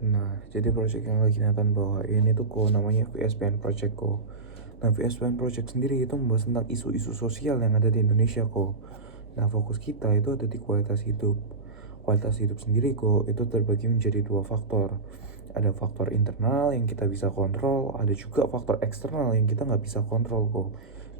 Nah, jadi project yang lagi Nathan bawain itu kok namanya VSPN Project kok. Nah, VSPN Project sendiri itu membahas tentang isu-isu sosial yang ada di Indonesia kok. Nah, fokus kita itu ada di kualitas hidup. Kualitas hidup sendiri kok itu terbagi menjadi dua faktor. Ada faktor internal yang kita bisa kontrol, ada juga faktor eksternal yang kita nggak bisa kontrol kok.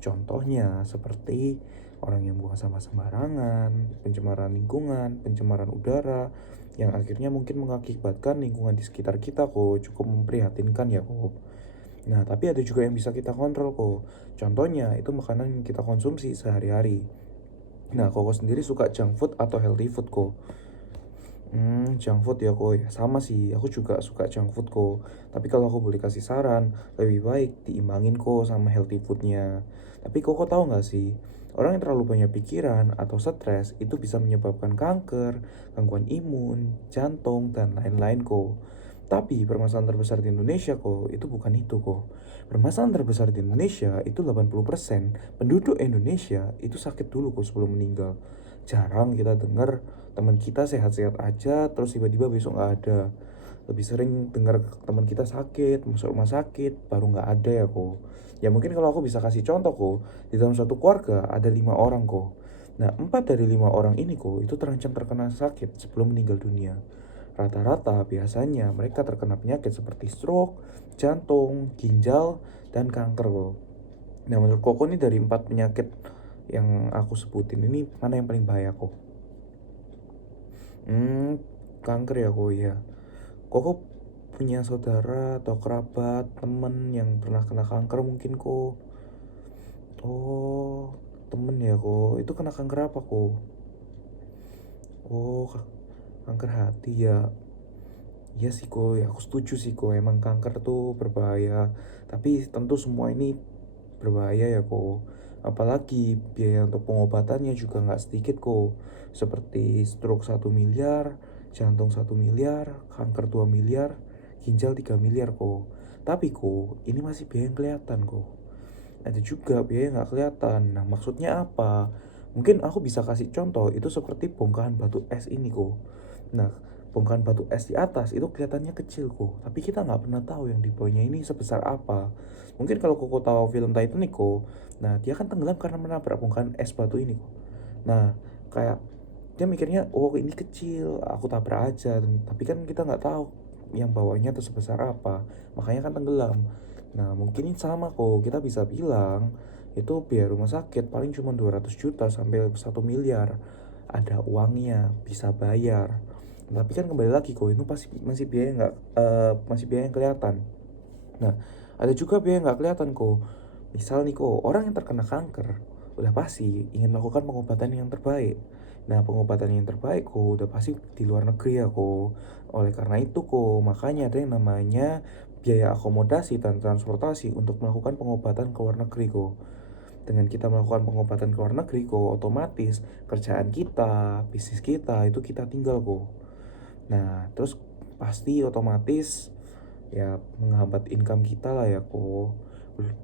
Contohnya seperti orang yang buang sampah sembarangan, pencemaran lingkungan, pencemaran udara, yang akhirnya mungkin mengakibatkan lingkungan di sekitar kita kok cukup memprihatinkan ya kok. Nah, tapi ada juga yang bisa kita kontrol kok. Contohnya itu makanan yang kita konsumsi sehari-hari. Nah, koko sendiri suka junk food atau healthy food kok? Junk food ya kok ya. Sama sih, aku juga suka junk food kok. Tapi kalau aku boleh kasih saran, lebih baik diimbangin kok sama healthy foodnya. Tapi kok tahu nggak sih, orang yang terlalu banyak pikiran atau stres itu bisa menyebabkan kanker, gangguan imun, jantung, dan lain-lain kok. Tapi permasalahan terbesar di Indonesia kok, itu bukan itu kok. Permasalahan terbesar di Indonesia itu 80% penduduk Indonesia itu sakit dulu kok sebelum meninggal. Jarang kita dengar teman kita sehat-sehat aja terus tiba-tiba besok nggak ada. Lebih sering dengar teman kita sakit masuk rumah sakit baru nggak ada ya kok. Ya mungkin kalau aku bisa kasih contoh kok, di dalam suatu keluarga ada 5 orang kok. Nah, 4 dari 5 orang ini kok itu terancam terkena sakit sebelum meninggal dunia. Rata-rata biasanya mereka terkena penyakit seperti stroke, jantung, ginjal, dan kanker kok. Nah, menurut Koko nih dari 4 penyakit yang aku sebutin ini mana yang paling bahaya kok? Hmm, Kanker ya kok ya. Koko punya saudara atau kerabat, temen yang pernah kena kanker mungkin kok. Oh, temen ya kok. Itu kena kanker apa kok? Oh, kanker hati ya. Iya sih kok, ya aku setuju sih kok. Emang kanker tuh berbahaya. Tapi tentu semua ini berbahaya ya kok. Apalagi biaya untuk pengobatannya juga nggak sedikit kok. Seperti stroke 1 miliar, jantung 1 miliar, kanker 2 miliar, ginjal 3 miliar kok. Tapi kok ini masih biaya yang kelihatan kok. Ada juga biaya yang nggak kelihatan. Nah, maksudnya apa? Mungkin aku bisa kasih contoh itu seperti bongkahan batu es ini kok. Nah, bongkahan batu es di atas itu kelihatannya kecil kok, tapi kita nggak pernah tahu yang di bawahnya ini sebesar apa. Mungkin kalau koko tahu film Titanic kok, nah dia kan tenggelam karena menabrak bongkahan es batu ini kok. Nah, kayak dia mikirnya, oh ini kecil, aku tabrak aja. Tapi kan kita nggak tahu yang bawahnya tuh sebesar apa, makanya kan tenggelam. Nah, mungkin ini sama kok, kita bisa bilang itu biaya rumah sakit paling cuma 200 juta sampai 1 miliar. Ada uangnya, bisa bayar. Tapi kan kembali lagi kok, itu pasti masih biaya nggak masih biaya yang kelihatan. Nah, ada juga biaya yang nggak kelihatan kok. Misal nih kok, orang yang terkena kanker udah pasti ingin melakukan pengobatan yang terbaik. Nah, pengobatan yang terbaik kok udah pasti di luar negeri ya kok. Oleh karena itu kok, makanya ada yang namanya biaya akomodasi dan transportasi untuk melakukan pengobatan ke luar negeri kok. Dengan kita melakukan pengobatan ke luar negeri kok, otomatis kerjaan kita, bisnis kita itu kita tinggal kok. Nah, terus pasti otomatis ya menghambat income kita lah ya kok.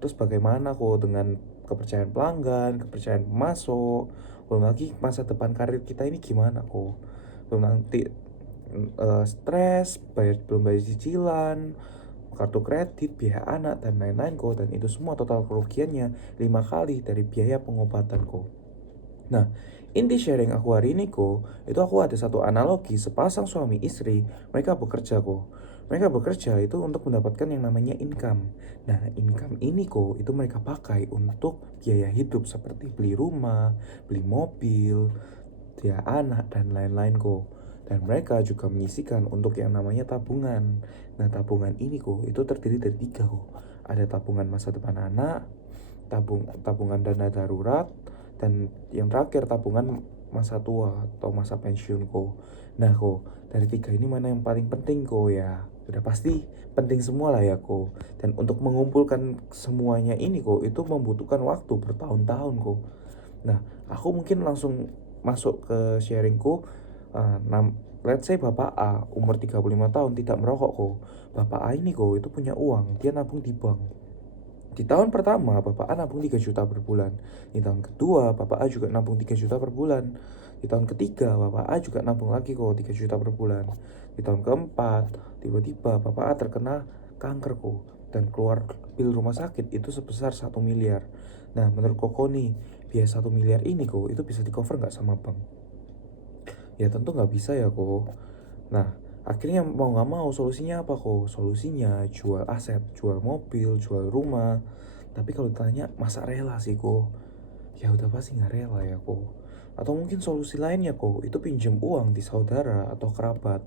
Terus bagaimana kok dengan kepercayaan pelanggan, kepercayaan pemasok, belum lagi masa depan karir kita ini gimana kok. Belum nanti stres, belum bayar cicilan, kartu kredit, biaya anak dan lain-lain kok, dan itu semua total kerugiannya 5 kali dari biaya pengobatan kok. Nah, inti sharing aku hari ini kok, itu aku ada satu analogi sepasang suami istri, mereka bekerja kok. Mereka bekerja itu untuk mendapatkan yang namanya income. Nah, income ini kok, itu mereka pakai untuk biaya hidup seperti beli rumah, beli mobil, dia anak, dan lain-lain kok. Dan mereka juga menyisikan untuk yang namanya tabungan. Nah, tabungan ini kok, itu terdiri dari 3 kok. Ada tabungan masa depan anak, tabungan dana darurat, dan yang terakhir tabungan masa tua atau masa pensiun kok. Nah kok, dari 3 ini mana yang paling penting kok ya? Udah pasti penting semua lah ya kok. Dan untuk mengumpulkan semuanya ini kok itu membutuhkan waktu bertahun-tahun kok. Nah, aku mungkin langsung masuk ke sharingku. Let's say Bapak A umur 35 tahun tidak merokok kok. Bapak A ini kok itu punya uang, dia nabung di bank. Di tahun pertama, Bapak A nabung 3 juta per bulan. Di tahun kedua, Bapak A juga nabung 3 juta per bulan. Di tahun ketiga, Bapak A juga nabung lagi kok 3 juta per bulan. Di tahun keempat, di tiba-tiba Bapak A terkena kanker kok, dan keluar bil rumah sakit itu sebesar 1 miliar. Nah, menurut Koko nih, biaya 1 miliar ini kok itu bisa di-cover nggak sama bank? Ya tentu nggak bisa ya kok. Nah, akhirnya mau nggak mau solusinya apa kok? Solusinya jual aset, jual mobil, jual rumah. Tapi kalau ditanya masa rela sih kok? Ya udah pasti nggak rela ya kok. Atau mungkin solusi lainnya kok, itu pinjam uang di saudara atau kerabat.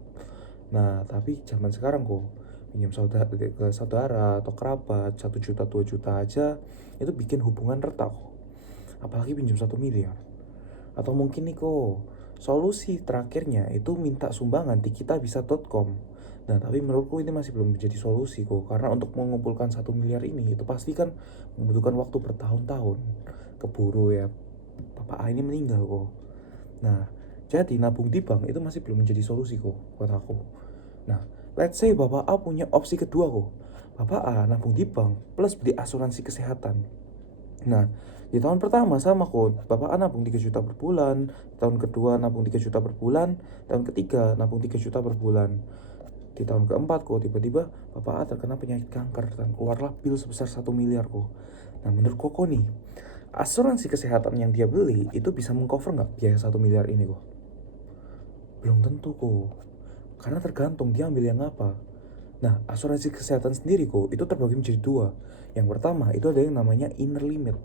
Nah, tapi zaman sekarang kok, pinjam saudara ke saudara atau kerabat 1 juta 2 juta aja itu bikin hubungan retak kok. Apalagi pinjam 1 miliar. Atau mungkin nih kok, solusi terakhirnya itu minta sumbangan di kitabisa.com. Nah, tapi menurutku ini masih belum menjadi solusi kok, karena untuk mengumpulkan 1 miliar ini itu pasti kan membutuhkan waktu bertahun-tahun. Keburu ya, Bapak A ini meninggal kok. Nah, jadi nabung di bank itu masih belum menjadi solusi kok buat aku. Nah, let's say Bapak A punya opsi kedua kok. Bapak A nabung di bank plus beli asuransi kesehatan. Nah, di tahun pertama sama kok, Bapak A nabung 3 juta per bulan, tahun kedua nabung 3 juta per bulan, tahun ketiga nabung 3 juta per bulan. Di tahun keempat kok tiba-tiba Bapak A terkena penyakit kanker dan keluarlah bil sebesar 1 miliar kok. Nah, menurut Koko nih, asuransi kesehatan yang dia beli itu bisa mengcover nggak biaya 1 miliar ini kok? Belum tentu kok, karena tergantung dia ambil yang apa. Nah, asuransi kesehatan sendiri kok itu terbagi menjadi dua. Yang pertama itu ada yang namanya inner limit.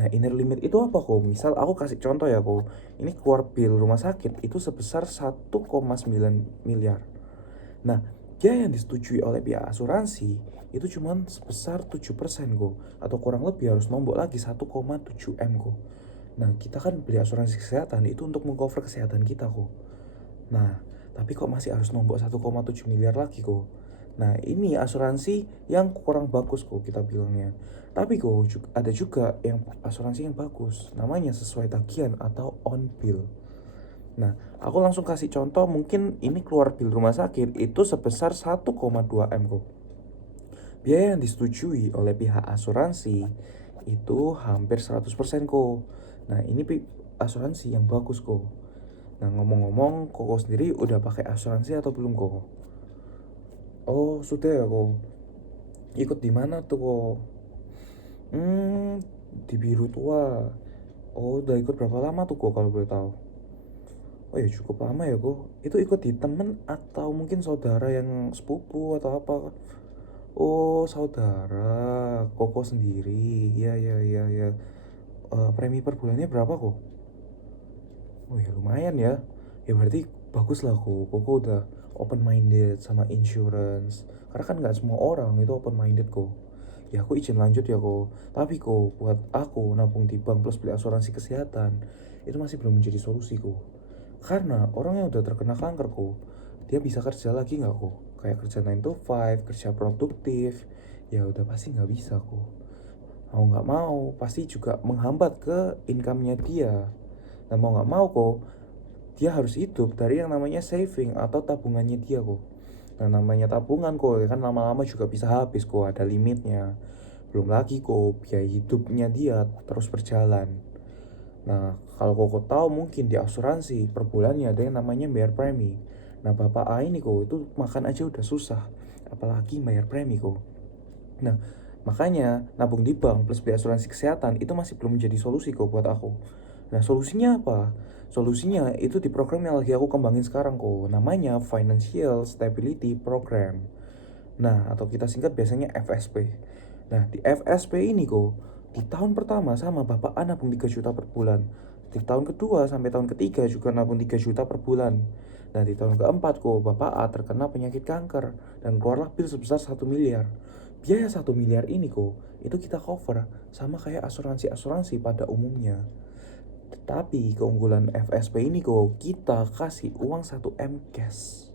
Nah, inner limit itu apa kok? Misal aku kasih contoh ya kok. Ini keluar bill rumah sakit itu sebesar 1,9 miliar. Nah, biaya yang disetujui oleh pihak asuransi itu cuma sebesar 7% kok. Atau kurang lebih harus nombok lagi 1,7 M kok. Nah, kita kan beli asuransi kesehatan itu untuk mengcover kesehatan kita kok. Nah, tapi kok masih harus nombok 1,7 miliar lagi kok. Nah, ini asuransi yang kurang bagus kok kita bilangnya. Tapi kok ada juga yang asuransi yang bagus. Namanya sesuai tagihan atau on bill. Nah, aku langsung kasih contoh, mungkin ini keluar bill rumah sakit itu sebesar 1,2 M kok. Biaya yang disetujui oleh pihak asuransi itu hampir 100% kok. Nah, ini asuransi yang bagus kok. Nah, ngomong-ngomong, Koko sendiri udah pakai asuransi atau belum kok? Oh, sudah ya kok. Ikut di mana tuh kok? Hmm, di Biru Tua. Oh, udah ikut berapa lama tuh kok kalau boleh tahu? Oh ya cukup lama ya kok. Itu ikut di temen atau mungkin saudara yang sepupu atau apa? Oh, saudara. Koko sendiri. Iya, iya, iya, iya. Premi per bulannya berapa kok? Oh ya lumayan ya. Ya berarti bagus lah kok. Koko udah open minded sama insurance. Karena kan nggak semua orang itu open minded kok. Ya aku izin lanjut ya kok. Tapi kok buat aku nabung di bank plus beli asuransi kesehatan itu masih belum menjadi solusi kok. Karena orang yang udah terkena kanker kok, dia bisa kerja lagi nggak kok? Kayak kerja 9 to 5, kerja produktif, ya udah pasti nggak bisa kok. Mau nggak mau, pasti juga menghambat ke income-nya dia. Nah mau nggak mau kok, dia harus hidup dari yang namanya saving atau tabungannya dia kok. Nah namanya tabungan kok, ya kan lama-lama juga bisa habis kok, ada limitnya. Belum lagi kok, biaya hidupnya dia terus berjalan. Nah, kalau Koko tahu mungkin di asuransi per bulannya ada yang namanya bayar premi. Nah, Bapak A ini kok itu makan aja udah susah, apalagi bayar premi kok. Nah, makanya nabung di bank plus beli asuransi kesehatan itu masih belum menjadi solusi kok buat aku. Nah, solusinya apa? Solusinya itu di program yang lagi aku kembangin sekarang kok. Namanya Financial Stability Program. Nah, atau kita singkat biasanya FSP. Nah, di FSP ini kok, di tahun pertama sama Bapak A nabung 3 juta per bulan. Di tahun kedua sampai tahun ketiga juga nabung 3 juta per bulan. Nah, di tahun keempat kok Bapak A terkena penyakit kanker dan keluarlah bil sebesar 1 miliar. Biaya 1 miliar ini kok, itu kita cover sama kayak asuransi-asuransi pada umumnya. Tetapi keunggulan FSP ini kok, kita kasih uang 1 M cash.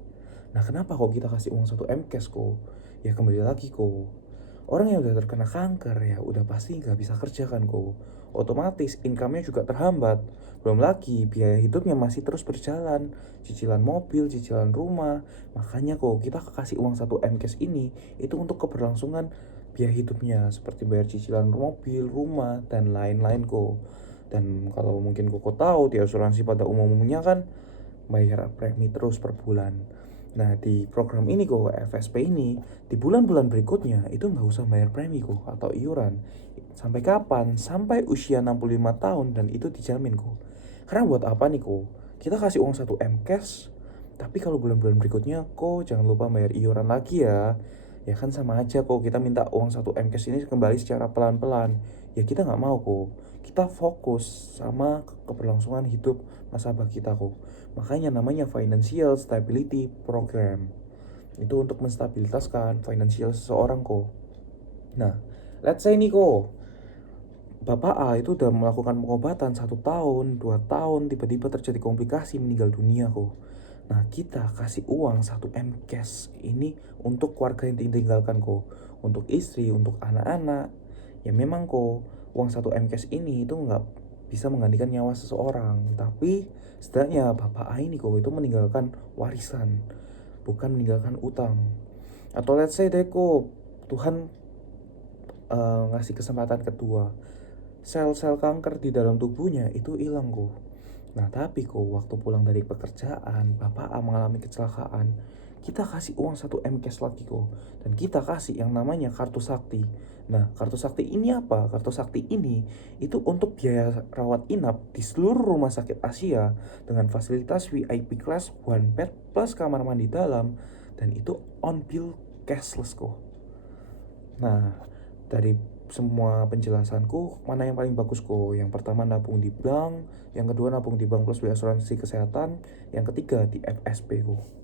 Nah, kenapa kok kita kasih uang 1 M cash kok? Ya kembali lagi kok, orang yang udah terkena kanker ya udah pasti nggak bisa kerja kan kok. Otomatis income-nya juga terhambat. Belum lagi biaya hidupnya masih terus berjalan. Cicilan mobil, cicilan rumah. Makanya kok kita kasih uang 1 M cash ini itu untuk keberlangsungan biaya hidupnya. Seperti bayar cicilan mobil, rumah, dan lain-lain kok. Dan kalau mungkin Koko tahu di asuransi pada umumnya kan bayar premi terus per bulan. Nah, di program ini kok, FSP ini, di bulan-bulan berikutnya itu nggak usah bayar premi kok atau iuran. Sampai kapan? Sampai usia 65 tahun dan itu dijamin kok. Karena buat apa nih kok? Kita kasih uang 1 M cash, tapi kalau bulan-bulan berikutnya kok jangan lupa bayar iuran lagi ya. Ya kan sama aja kok kita minta uang 1 M cash ini kembali secara pelan-pelan. Ya kita nggak mau kok. Kita fokus sama keberlangsungan hidup nasabah kita kok. Makanya namanya Financial Stability Program. Itu untuk menstabilitaskan finansial seseorang kok. Nah, let's say nih kok, Bapak A itu udah melakukan pengobatan 1 tahun, 2 tahun, tiba-tiba terjadi komplikasi meninggal dunia kok. Nah, kita kasih uang 1 M cash ini untuk keluarga yang ditinggalkan kok. Untuk istri, untuk anak-anak. Ya memang kok, uang 1 M cash ini itu nggak bisa menggantikan nyawa seseorang. Tapi setidaknya Bapak A ini kok itu meninggalkan warisan, bukan meninggalkan utang. Atau let's say deh kok, Tuhan ngasih kesempatan kedua, sel-sel kanker di dalam tubuhnya itu hilang kok. Nah tapi kok waktu pulang dari pekerjaan Bapak A mengalami kecelakaan, kita kasih uang 1 M cash lagi kok. Dan kita kasih yang namanya kartu sakti. Nah kartu sakti ini apa? Kartu sakti ini itu untuk biaya rawat inap di seluruh rumah sakit Asia dengan fasilitas VIP class one bed plus kamar mandi dalam. Dan itu on bill cashless kok. Nah, dari semua penjelasanku, mana yang paling bagus kok? Yang pertama nabung di bank, yang kedua nabung di bank plus beli asuransi kesehatan, yang ketiga di FSP kok.